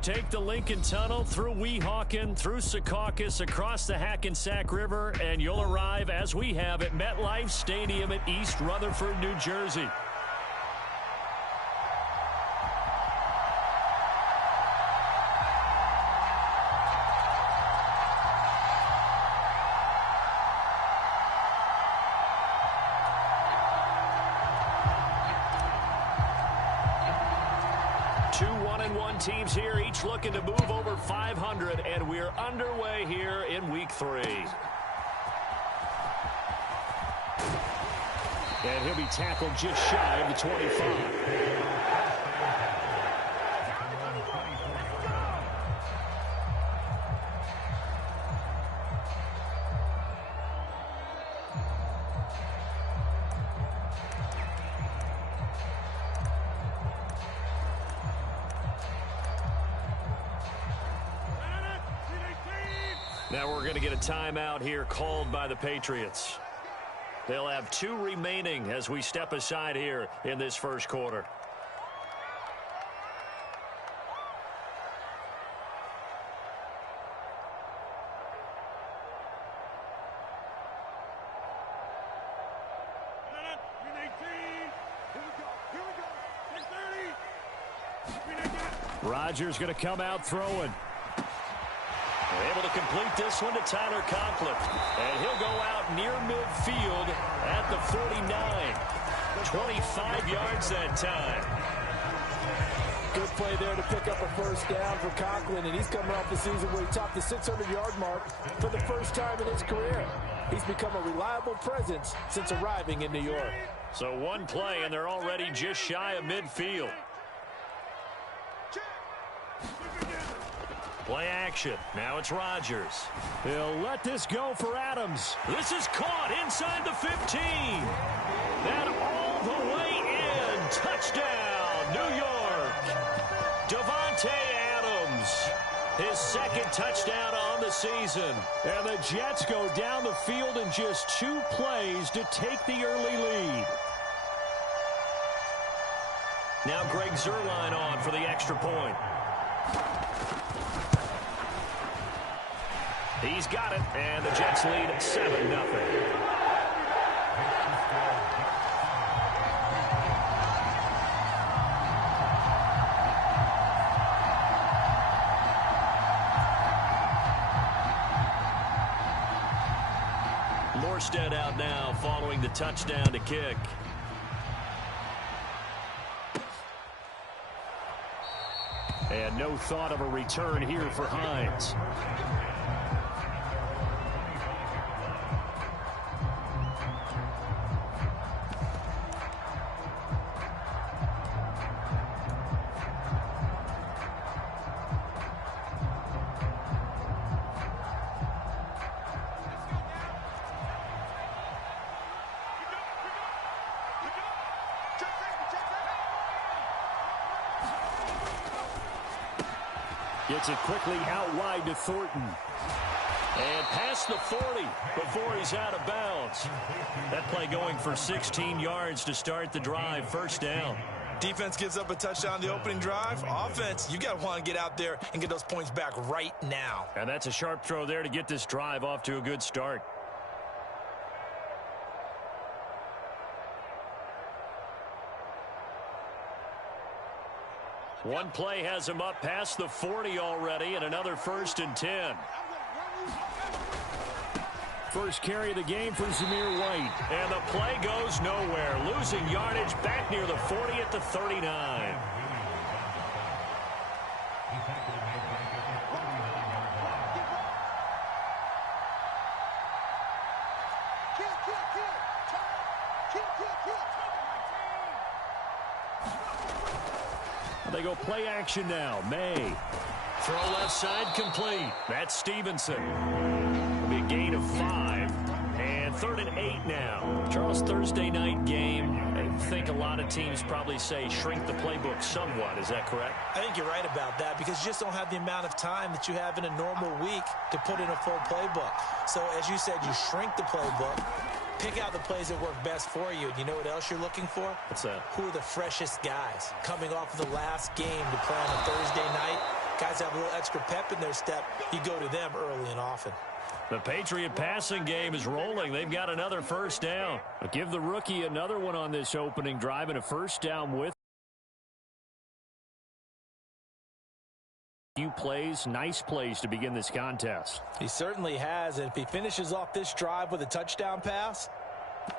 Take the Lincoln Tunnel through Weehawken, through Secaucus, across the Hackensack River, and you'll arrive, as we have, at MetLife Stadium at East Rutherford, New Jersey. Two 1-1 teams here, each looking to move over 500, and we're underway here in Week 3. And he'll be tackled just shy of the 25. Now we're going to get a timeout here called by the Patriots. They'll have 2 remaining as we step aside here in this first quarter. Rodgers going to come out throwing. Able to complete this one to Tyler Conklin. And he'll go out near midfield at the 49. 25 yards that time. Good play there to pick up a first down for Conklin, and he's coming off the season where he topped the 600-yard mark for the first time in his career. He's become a reliable presence since arriving in New York. So one play, and they're already just shy of midfield. Play action. Now it's Rodgers. He'll let this go for Adams. This is caught inside the 15. And all the way in. Touchdown, New York. Davante Adams. His second touchdown on the season. And the Jets go down the field in just 2 plays to take the early lead. Now Greg Zuerlein on for the extra point. He's got it, and the Jets lead 7-0. Morstead out now following the touchdown to kick. And no thought of a return here for Hines. Gets it quickly out wide to Thornton. And past the 40 before he's out of bounds. That play going for 16 yards to start the drive. First down. Defense gives up a touchdown the opening drive. Offense, you got to want to get out there and get those points back right now. And that's a sharp throw there to get this drive off to a good start. One play has him up past the 40 already, and another 1st and 10. First carry of the game for Zamir White. And the play goes nowhere. Losing yardage back near the 40 at the 39. They go play action now. May. Throw left side complete. That's Stevenson. It'll be a gain of 5. And 3rd and 8 now. Charles, Thursday night game. I think a lot of teams probably say shrink the playbook somewhat. Is that correct? I think you're right about that because you just don't have the amount of time that you have in a normal week to put in a full playbook. So as you said, you shrink the playbook. Pick out the plays that work best for you. And you know what else you're looking for? What's that? Who are the freshest guys coming off of the last game to play on a Thursday night? Guys have a little extra pep in their step. You go to them early and often. The Patriot passing game is rolling. They've got another first down. Give the rookie another one on this opening drive and a first down with few plays, nice plays to begin this contest. He certainly has, and if he finishes off this drive with a touchdown pass,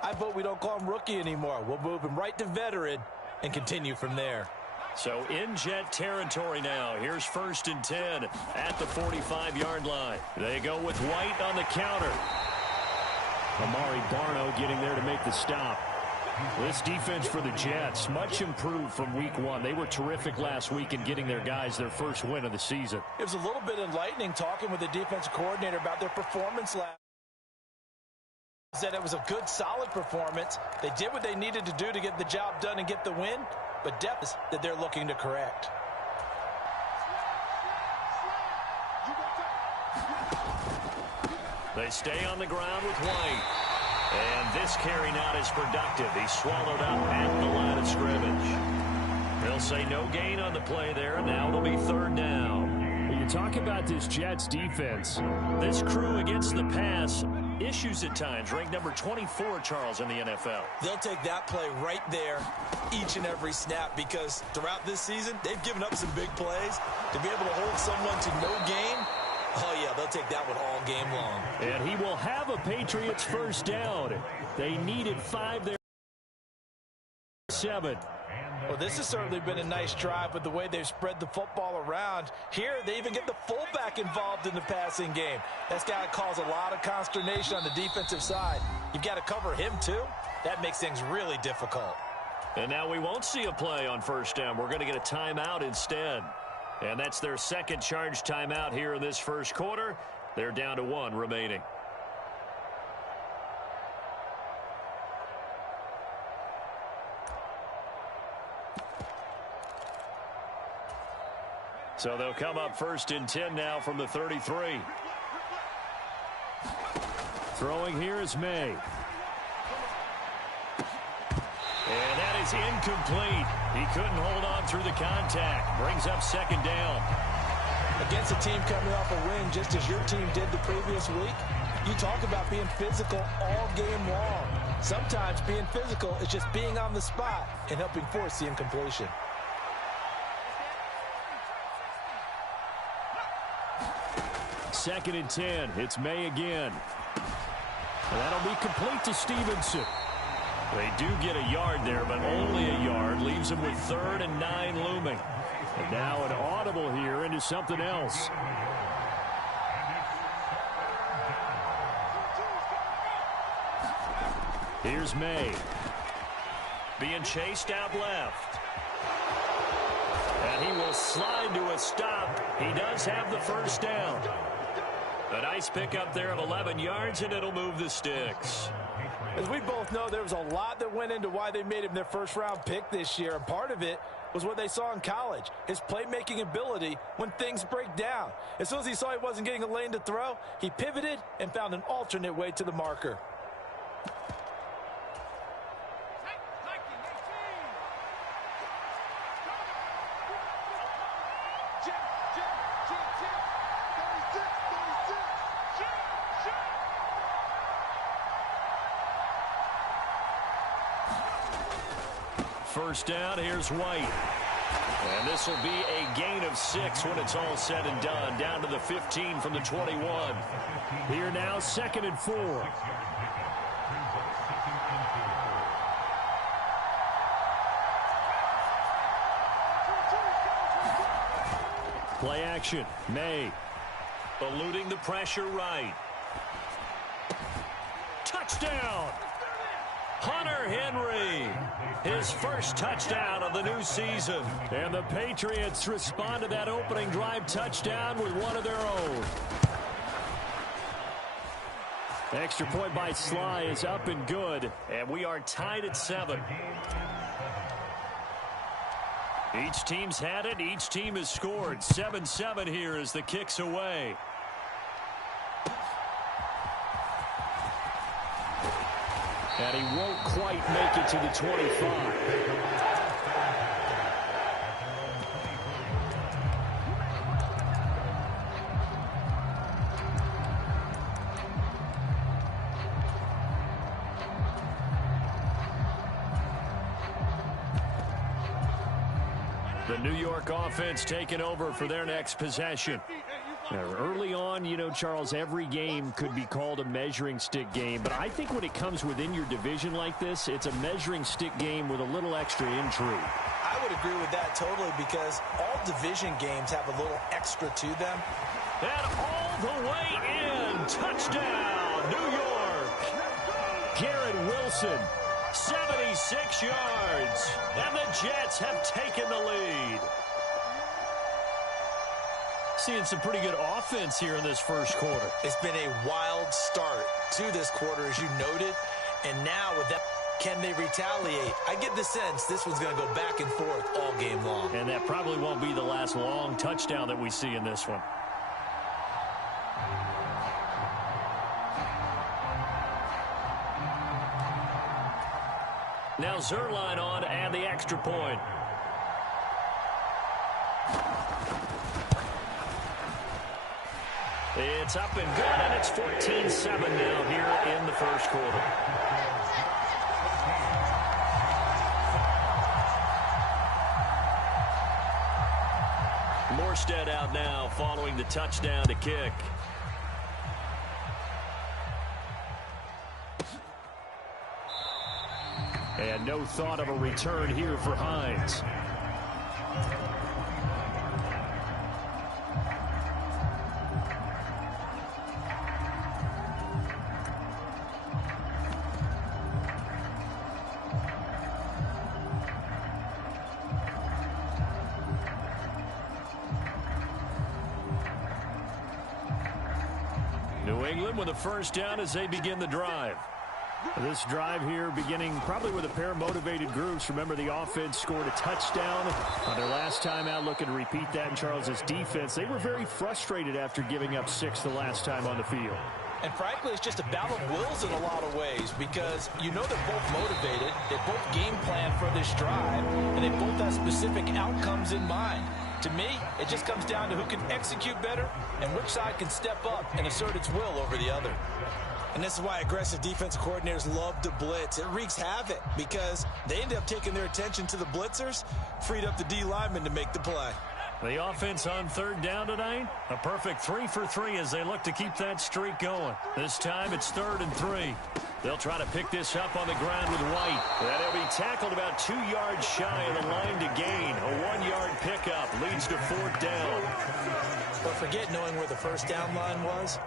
I vote we don't call him rookie anymore. We'll move him right to veteran and continue from there. So in Jet territory now. Here's 1st and 10 at the 45-yard line. They go with White on the counter. Amari Barno getting there to make the stop. This defense for the Jets, much improved from week 1. They were terrific last week in getting their guys their first win of the season. It was a little bit enlightening talking with the defensive coordinator about their performance last. Said it was a good, solid performance. They did what they needed to do to get the job done and get the win, but depth that they're looking to correct. They stay on the ground with White. And this carry not as productive. He's swallowed up at the line of scrimmage. They'll say no gain on the play there, and now it'll be 3rd down. When you talk about this Jets defense, this crew against the pass, issues at times, ranked number 24, Charles, in the NFL. They'll take that play right there each and every snap because throughout this season, they've given up some big plays. To be able to hold someone to no gain, oh, yeah, they'll take that one all game long. and he will have a Patriots first down. They needed 5 there. 7. Well, this has certainly been a nice drive with the way they've spread the football around. Here, they even get the fullback involved in the passing game. That's got to cause a lot of consternation on the defensive side. You've got to cover him, too. That makes things really difficult. And now we won't see a play on first down. We're going to get a timeout instead. And that's their second charge timeout here in this first quarter. They're down to 1 remaining. So they'll come up 1st and 10 now from the 33. Throwing here is May. And that is incomplete. He couldn't hold on through the contact. Brings up 2nd down. Against a team coming off a win just as your team did the previous week, you talk about being physical all game long. Sometimes being physical is just being on the spot and helping force the incompletion. Second and 10. It's May again. And that'll be complete to Stevenson. They do get a yard there, but only a yard. Leaves them with 3rd and 9 looming. And now an audible here into something else. Here's May. Being chased out left. And he will slide to a stop. He does have the first down. A nice pickup there of 11 yards, and it'll move the sticks. As we both know, there was a lot that went into why they made him their first-round pick this year, and part of it was what they saw in college, his playmaking ability when things break down. As soon as he saw he wasn't getting a lane to throw, he pivoted and found an alternate way to the marker. First down, here's White. And this will be a gain of 6 when it's all said and done. Down to the 15 from the 21. Here now, 2nd and 4. Play action. May. Eluding the pressure right. Touchdown! Hunter Henry, his first touchdown of the new season. And the Patriots respond to that opening drive touchdown with one of their own. Extra point by Sly is up and good. And we are tied at 7. Each team's had it. Each team has scored. 7-7 here as the kick's away. And he won't quite make it to the 25. The New York offense taking over for their next possession. Early on, you know, Charles, every game could be called a measuring stick game. But I think when it comes within your division like this, it's a measuring stick game with a little extra intrigue. I would agree with that totally because all division games have a little extra to them. And all the way in. Touchdown, New York. Garrett Wilson, 76 yards. And the Jets have taken the lead. Seeing some pretty good offense here in this first quarter. It's been a wild start to this quarter, as you noted. And now with that, can they retaliate? I get the sense this one's going to go back and forth all game long. And that probably won't be the last long touchdown that we see in this one. Now Zerline on to add the extra point. It's up and good, and it's 14-7 now here in the first quarter. Morstead out now following the touchdown to kick. And no thought of a return here for Hines. New England with a first down as they begin the drive. This drive here beginning probably with a pair of motivated groups. Remember, the offense scored a touchdown on their last time out. Looking to repeat that in Charles's defense. They were very frustrated after giving up 6 the last time on the field. And frankly, it's just a battle of wills in a lot of ways because you know they're both motivated. They both game plan for this drive, and they both have specific outcomes in mind. To me, it just comes down to who can execute better and which side can step up and assert its will over the other. And this is why aggressive defense coordinators love to blitz. It wreaks havoc because they end up taking their attention to the blitzers, freed up the D linemen to make the play. The offense on third down tonight, a perfect 3 for 3 as they look to keep that streak going. This time it's 3rd and 3. They'll try to pick this up on the ground with White. And he'll be tackled about 2 yards shy of the line to gain. A 1-yard pickup leads to 4th down. But forget knowing where the first down line was.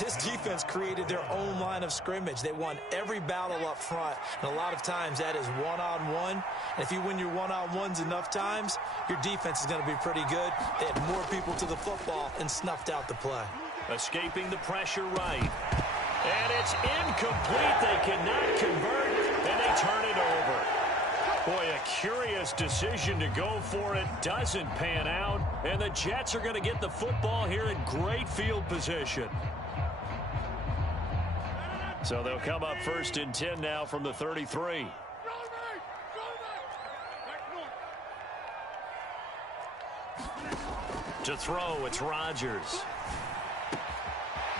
This defense created their own line of scrimmage. They won every battle up front, and a lot of times that is one-on-one. And if you win your one-on-ones enough times, your defense is going to be pretty good. They had more people to the football and snuffed out the play. Escaping the pressure right. And it's incomplete. They cannot convert, and they turn it over. Boy, a curious decision to go for it. Doesn't pan out, and the Jets are going to get the football here in great field position. So they'll come up 1st and 10 now from the 33. To throw, it's Rodgers.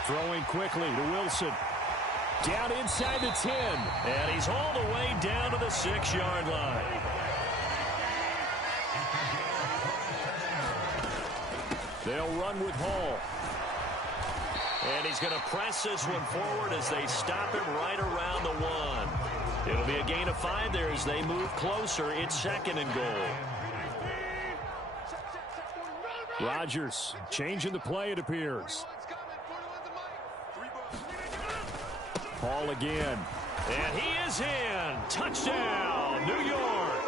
Throwing quickly to Wilson. Down inside the 10. And he's all the way down to the 6-yard line. They'll run with Hall. And he's going to press this one forward as they stop him right around the 1. It'll be a gain of 5 there as they move closer. It's 2nd and goal. Rodgers changing the play, it appears. Hall again. And he is in. Touchdown, New York.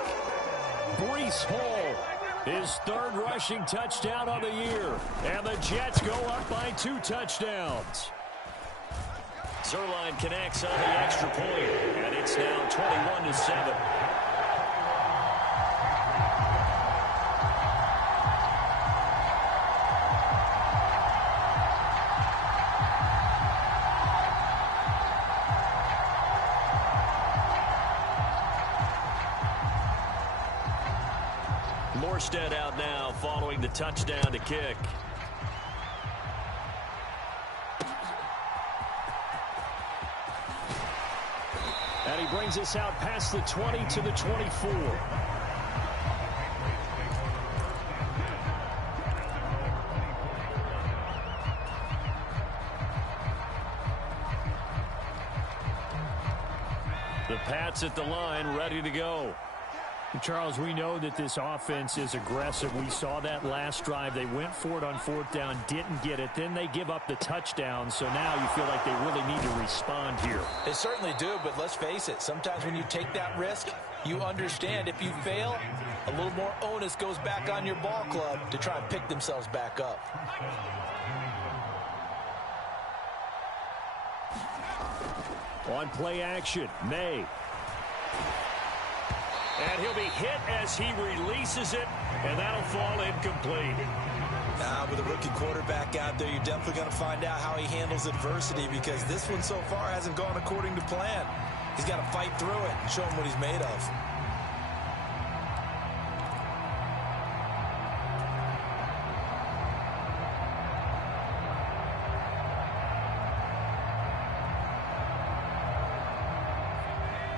Breece Hall, his 3rd rushing touchdown on the year. And the Jets go up by 2 touchdowns. Zerline connects on the extra point. And it's now 21-7. Morstead out now following the touchdown to kick. And he brings us out past the 20 to the 24. The Pats at the line, ready to go. Charles, we know that this offense is aggressive. We saw that last drive. They went for it on fourth down, didn't get it. Then they give up the touchdown. So now you feel like they really need to respond here. They certainly do, but let's face it. Sometimes when you take that risk, you understand if you fail, a little more onus goes back on your ball club to try and pick themselves back up. On play action, May. And he'll be hit as he releases it, and that'll fall incomplete. With a rookie quarterback out there, you're definitely going to find out how he handles adversity, because this one so far hasn't gone according to plan. He's got to fight through it and show him what he's made of.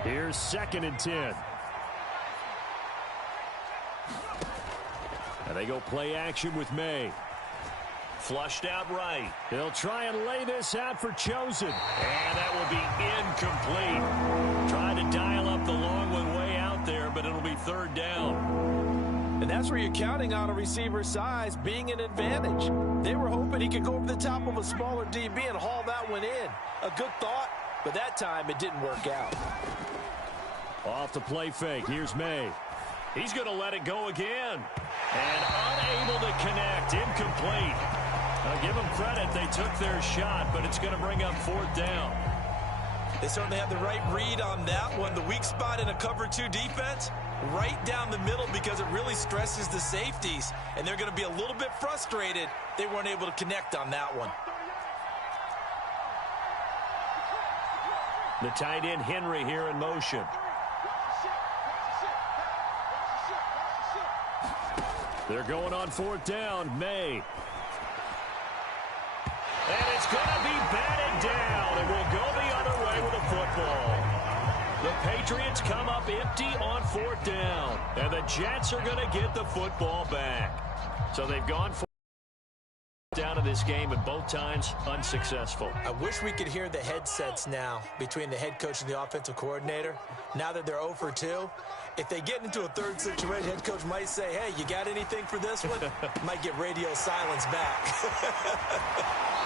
Here's 2nd and 10. And they go play action with May. Flushed out right. They'll try and lay this out for Chosen. And that will be incomplete. Trying to dial up the long one way out there, but it'll be 3rd down. And that's where you're counting on a receiver's size being an advantage. They were hoping he could go over the top of a smaller DB and haul that one in. A good thought, but that time it didn't work out. Off the play fake. Here's May. He's going to let it go again. And unable to connect. Incomplete. I'll give them credit. They took their shot, but it's going to bring up 4th down. They certainly have the right read on that one. The weak spot in a cover 2 defense, right down the middle, because it really stresses the safeties. And they're going to be a little bit frustrated they weren't able to connect on that one. The tight end Henry here in motion. They're going on 4th down. May. And it's going to be batted down. And we'll go the other way with a football. The Patriots come up empty on 4th down. And the Jets are going to get the football back. So they've gone down to this game, and both times unsuccessful. I wish we could hear the headsets now between the head coach and the offensive coordinator. Now that they're 0 for 2, if they get into a 3rd situation, head coach might say, hey, you got anything for this one? Might get radio silence back.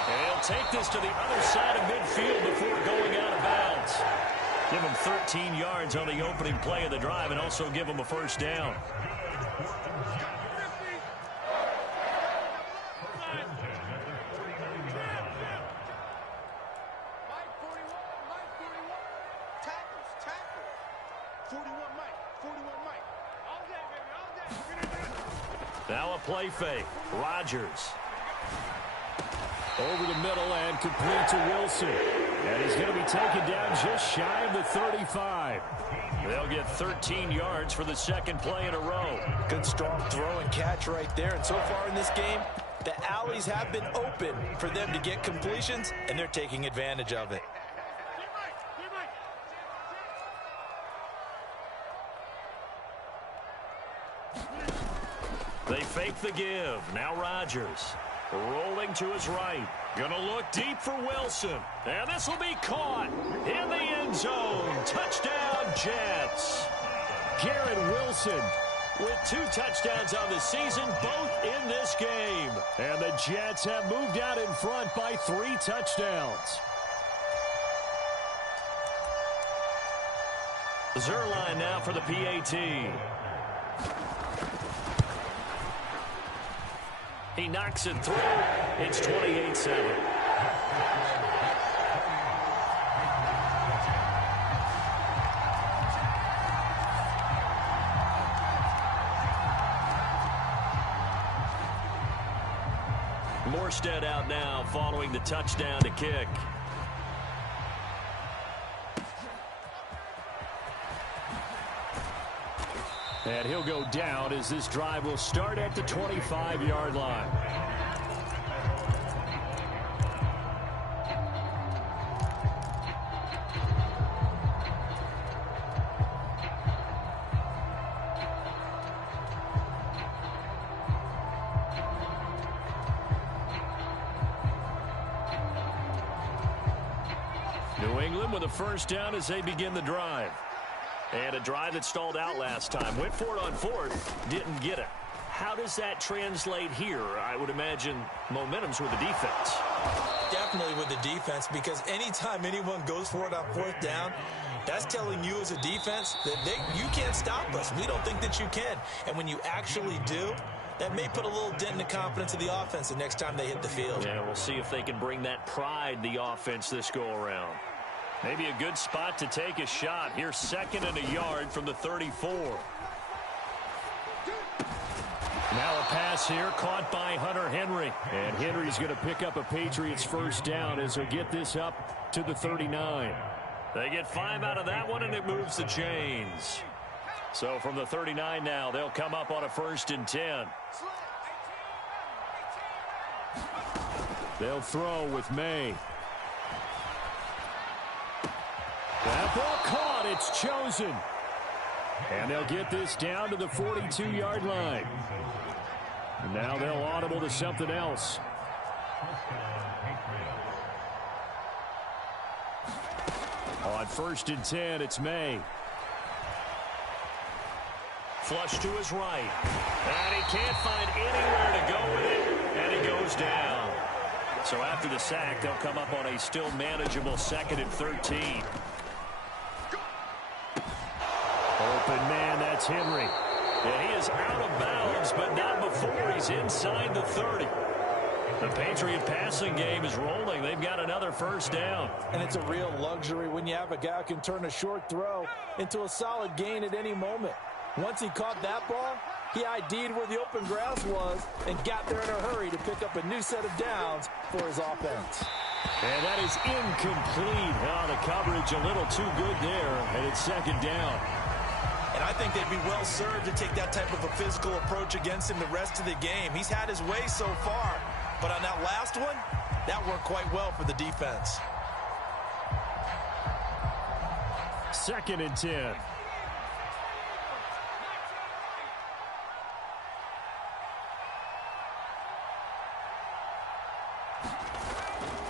And he'll take this to the other side of midfield before going out of bounds. Give him 13 yards on the opening play of the drive, and also give him a 1st down. Now a play fake. Rodgers. Over the middle and complete to Wilson. And he's going to be taken down just shy of the 35. They'll get 13 yards for the 2nd play in a row. Good strong throw and catch right there. And so far in this game, the alleys have been open for them to get completions, and they're taking advantage of it. They fake the give. Now Rodgers rolling to his right. Gonna look deep for Wilson. And this will be caught in the end zone. Touchdown, Jets. Garrett Wilson with 2 touchdowns on the season, both in this game. And the Jets have moved out in front by 3 touchdowns. Zerline now for the PAT. He knocks it through. It's 28-7. Morstead out now following the touchdown to kick. And he'll go down as this drive will start at the 25-yard line. New England with a first down as they begin the drive. And a drive that stalled out last time. Went for it on fourth, didn't get it. How does that translate here? I would imagine momentum's with the defense. Definitely with the defense, because anytime anyone goes for it on fourth down, that's telling you as a defense that you can't stop us. We don't think that you can. And when you actually do, that may put a little dent in the confidence of the offense the next time they hit the field. Yeah, we'll see if they can bring that pride, the offense, this go-around. Maybe a good spot to take a shot. Here's 2nd and a yard from the 34. Now a pass here caught by Hunter Henry. And Henry's going to pick up a Patriots first down as he'll get this up to the 39. They get 5 out of that one, and it moves the chains. So from the 39 now, they'll come up on a 1st and 10. They'll throw with May. That ball caught. It's chosen. And they'll get this down to the 42-yard line. And now they'll audible to something else. On 1st and 10, it's May. Flush to his right. And he can't find anywhere to go with it. And he goes down. So after the sack, they'll come up on a still manageable 2nd and 13. Open man, that's Henry. And he is out of bounds, but not before he's inside the 30. The Patriot passing game is rolling. They've got another first down. And it's a real luxury when you have a guy who can turn a short throw into a solid gain at any moment. Once he caught that ball, he ID'd where the open grass was and got there in a hurry to pick up a new set of downs for his offense. And that is incomplete. Oh, the coverage a little too good there, and it's 2nd down. And I think they'd be well served to take that type of a physical approach against him the rest of the game. He's had his way so far, but on that last one, that worked quite well for the defense. 2nd and 10.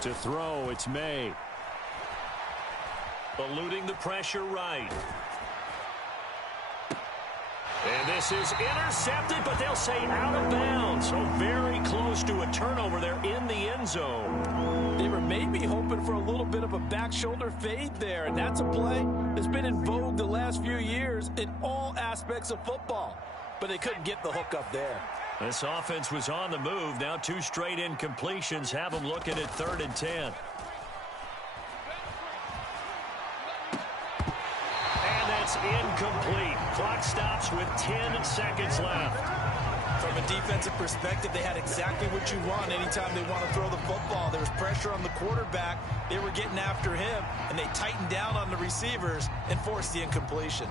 To throw, it's May. Eluding the pressure right. And this is intercepted, but they'll say out of bounds. So very close to a turnover there in the end zone. They were maybe hoping for a little bit of a back shoulder fade there, and that's a play that's been in vogue the last few years in all aspects of football. But they couldn't get the hook up there. This offense was on the move. Now 2 straight incompletions have them looking at 3rd and 10. Incomplete. Clock stops with 10 seconds left. From a defensive perspective, they had exactly what you want anytime they want to throw the football. There was pressure on the quarterback. They were getting after him, and they tightened down on the receivers and forced the incompletion.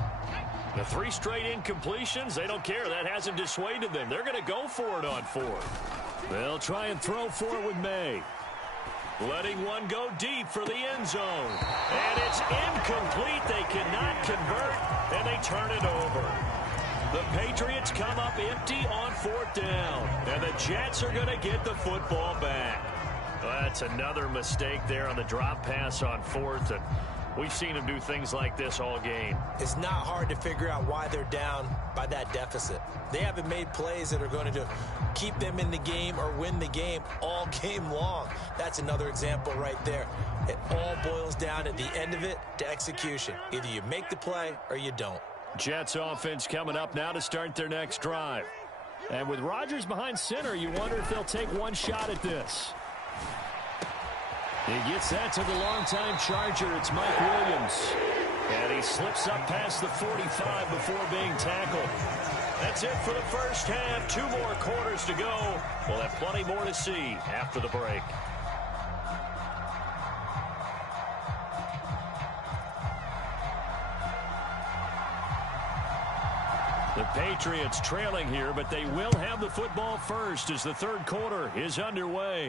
The 3 straight incompletions, they don't care. That hasn't dissuaded them. They're going to go for it on 4th. They'll try and throw for it with May. Letting one go deep for the end zone. And it's incomplete. They cannot convert, and they turn it over. The Patriots come up empty on 4th down, and the Jets are going to get the football back. Well, that's another mistake there on the drop pass on 4th, and we've seen them do things like this all game. It's not hard to figure out why they're down by that deficit. They haven't made plays that are going to keep them in the game or win the game all game long. That's another example right there. It all boils down at the end of it to execution. Either you make the play or you don't. Jets offense coming up now to start their next drive. And with Rodgers behind center, you wonder if they'll take one shot at this. He gets that to the longtime Charger. It's Mike Williams. And he slips up past the 45 before being tackled. That's it for the first half. 2 more quarters to go. We'll have plenty more to see after the break. The Patriots trailing here, but they will have the football first as the 3rd quarter is underway.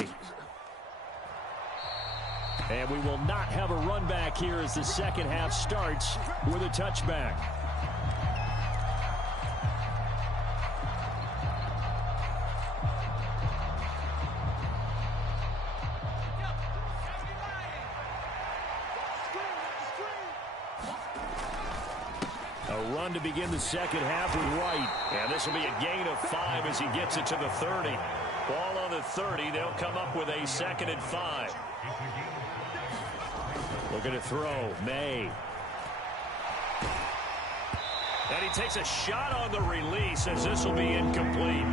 And we will not have a run back here as the 2nd half starts with a touchback. A run to begin the second half with White. And this will be a gain of 5 as he gets it to the 30. Ball on the 30. They'll come up with a 2nd and 5. Looking to throw. May. And he takes a shot on the release as this will be incomplete.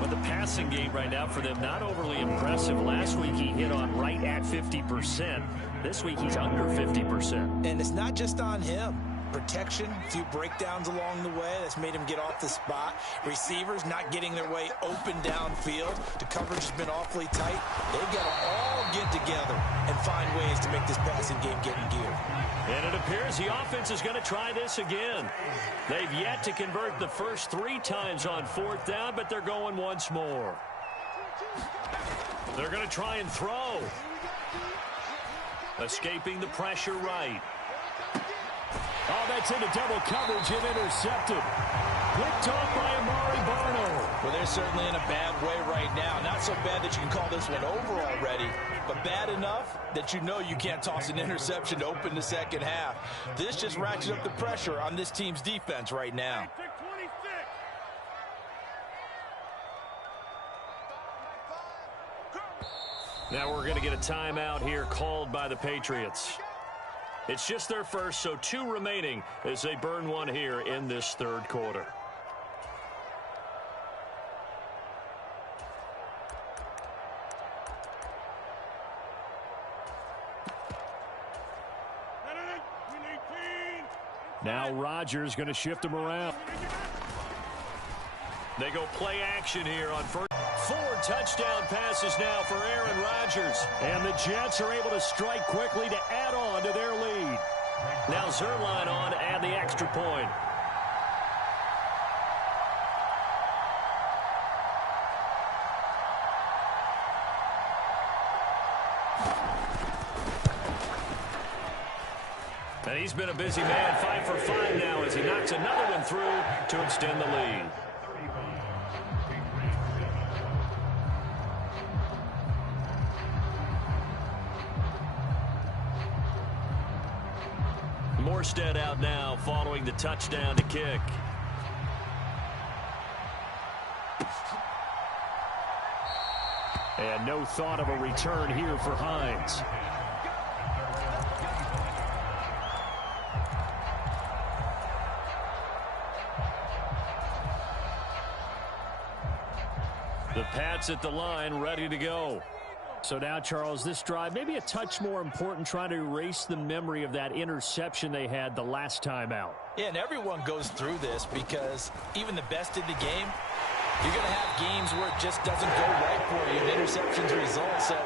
But the passing game right now for them, not overly impressive. Last week he hit on right at 50%. This week he's under 50%. And it's not just on him. Protection, a few breakdowns along the way. That's made him get off the spot. Receivers not getting their way open downfield. The coverage has been awfully tight. They've got to all get together and find ways to make this passing game get in gear. And it appears the offense is going to try this again. They've yet to convert the first 3 times on 4th down, but they're going once more. They're going to try and throw. Escaping the pressure right. Oh, that's into double coverage and intercepted. Picked off by Amari Barno. Well, they're certainly in a bad way right now. Not so bad that you can call this one over already, but bad enough that you know you can't toss an interception to open the second half. This just ratchets up the pressure on this team's defense right now. Now we're going to get a timeout here called by the Patriots. It's just their first, so 2 remaining as they burn one here in this 3rd quarter. Now Rodgers going to shift him around. They go play action here on first. 4 touchdown passes now for Aaron Rodgers. And the Jets are able to strike quickly to add on to their lead. Now Zerline on to add the extra point. And he's been a busy man, 5 for 5 now as he knocks another one through to extend the lead. Morstead out now following the touchdown to kick. And no thought of a return here for Hines. The Pats at the line, ready to go. So now, Charles, this drive maybe a touch more important, trying to erase the memory of that interception they had the last time out. Yeah, and everyone goes through this because even the best in the game, you're going to have games where it just doesn't go right for you and interceptions result. So,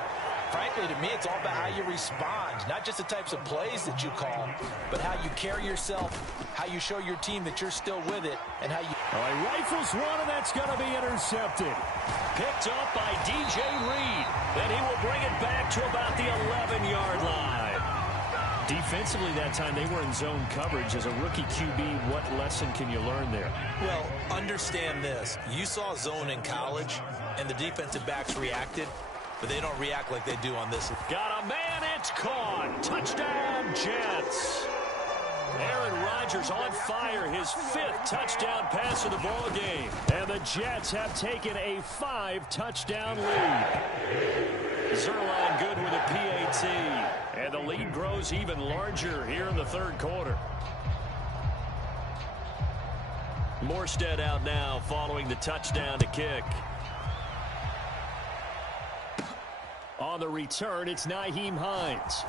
frankly, to me, it's all about how you respond, not just the types of plays that you call, but how you carry yourself, how you show your team that you're still with it, and how you... All right, rifles one, and that's going to be intercepted. Picked up by DJ Reed. Then he will bring it back to about the 11-yard line. Defensively that time, they were in zone coverage. As a rookie QB, what lesson can you learn there? Well, understand this. You saw zone in college, and the defensive backs reacted, but they don't react like they do on this. Got a man, it's caught. Touchdown, Jets. Aaron Rodgers on fire, his 5th touchdown pass of the ball game. And the Jets have taken a 5-touchdown lead. Zerline good with a PAT. And the lead grows even larger here in the 3rd quarter. Morstead out now following the touchdown to kick. On the return, it's Nyheim Hines.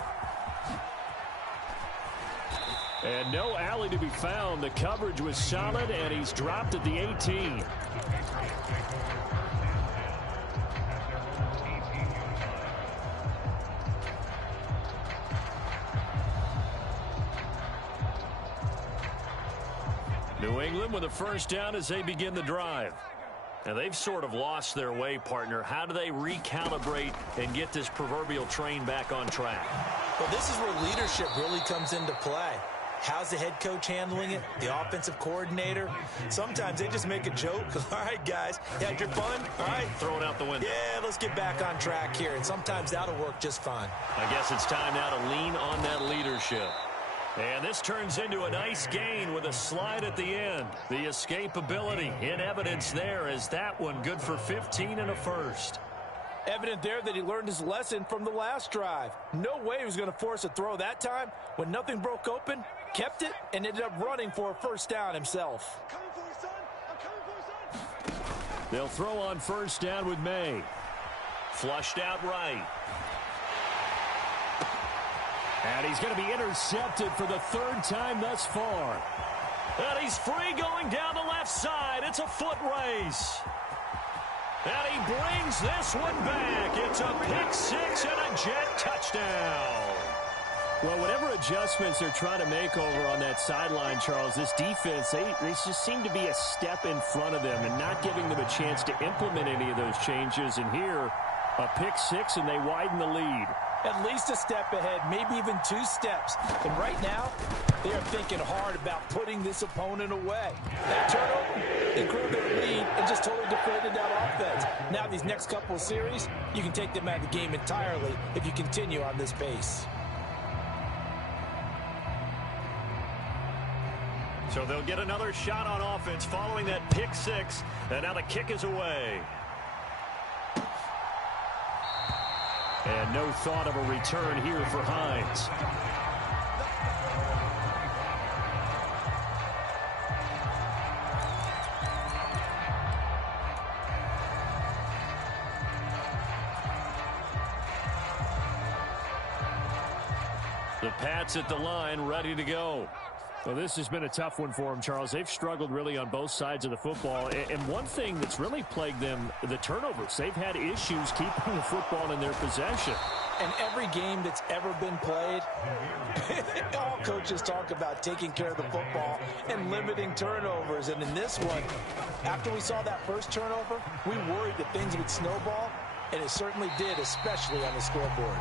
And no alley to be found. The coverage was solid, and he's dropped at the 18. New England with a first down as they begin the drive. Now, they've sort of lost their way, partner. How do they recalibrate and get this proverbial train back on track? Well, this is where leadership really comes into play. How's the head coach handling it? The offensive coordinator? Sometimes they just make a joke. All right, guys, you had your fun? All right. Throw it out the window. Yeah, let's get back on track here. And sometimes that'll work just fine. I guess it's time now to lean on that leadership. And this turns into a nice gain with a slide at the end. The escapability in evidence there as that one good for 15 and a first. Evident there that he learned his lesson from the last drive. No way he was going to force a throw that time. When nothing broke open, kept it, and ended up running for a first down himself. They'll throw on first down with May. Flushed out right. And he's going to be intercepted for the third time thus far. And he's free going down the left side. It's a foot race. And he brings this one back. It's a pick six and a Jet touchdown. Well, whatever adjustments they're trying to make over on that sideline, Charles, this defense, they just seem to be a step in front of them and not giving them a chance to implement any of those changes. And here, a pick six, and they widen the lead. At least a step ahead, maybe even 2 steps. And right now, they are thinking hard about putting this opponent away. That turnover, they grew their lead and just totally deflated that offense. Now these next couple of series, you can take them out of the game entirely if you continue on this pace. So they'll get another shot on offense following that pick six. And now the kick is away. And no thought of a return here for Hines. The Pats at the line, ready to go. Well, this has been a tough one for them, Charles. They've struggled really on both sides of the football. And one thing that's really plagued them, the turnovers. They've had issues keeping the football in their possession. And every game that's ever been played, all coaches talk about taking care of the football and limiting turnovers. And in this one, after we saw that first turnover, we worried that things would snowball, and it certainly did, especially on the scoreboard.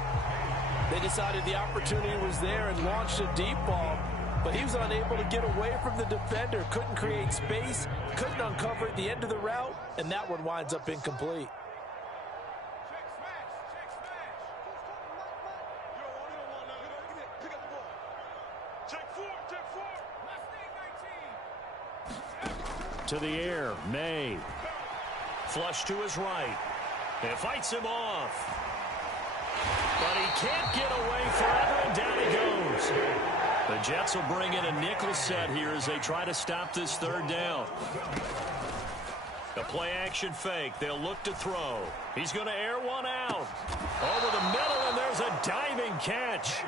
They decided the opportunity was there and launched a deep ball, but he was unable to get away from the defender, couldn't create space, couldn't uncover at the end of the route, and that one winds up incomplete. To the air, May. Flush to his right. And fights him off. But he can't get away forever, and down he goes. The Jets will bring in a nickel set here as they try to stop this third down. A play-action fake. They'll look to throw. He's going to air one out. Over the middle, and there's a diving catch.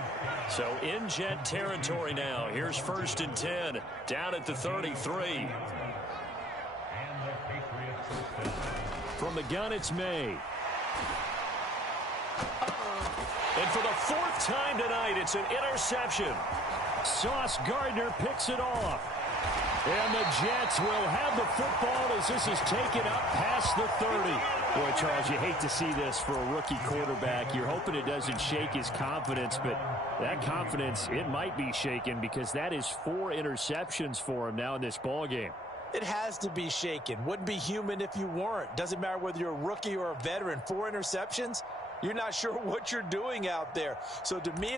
So in Jet territory now. Here's 1st and 10. Down at the 33. From the gun, it's May. And for the 4th time tonight, it's an interception. Sauce Gardner picks it off. And the Jets will have the football as this is taken up past the 30. Boy, Charles, you hate to see this for a rookie quarterback. You're hoping it doesn't shake his confidence, but that confidence, it might be shaken because that is 4 interceptions for him now in this ballgame. It has to be shaken. Wouldn't be human if you weren't. Doesn't matter whether you're a rookie or a veteran. 4 interceptions, you're not sure what you're doing out there. So to me,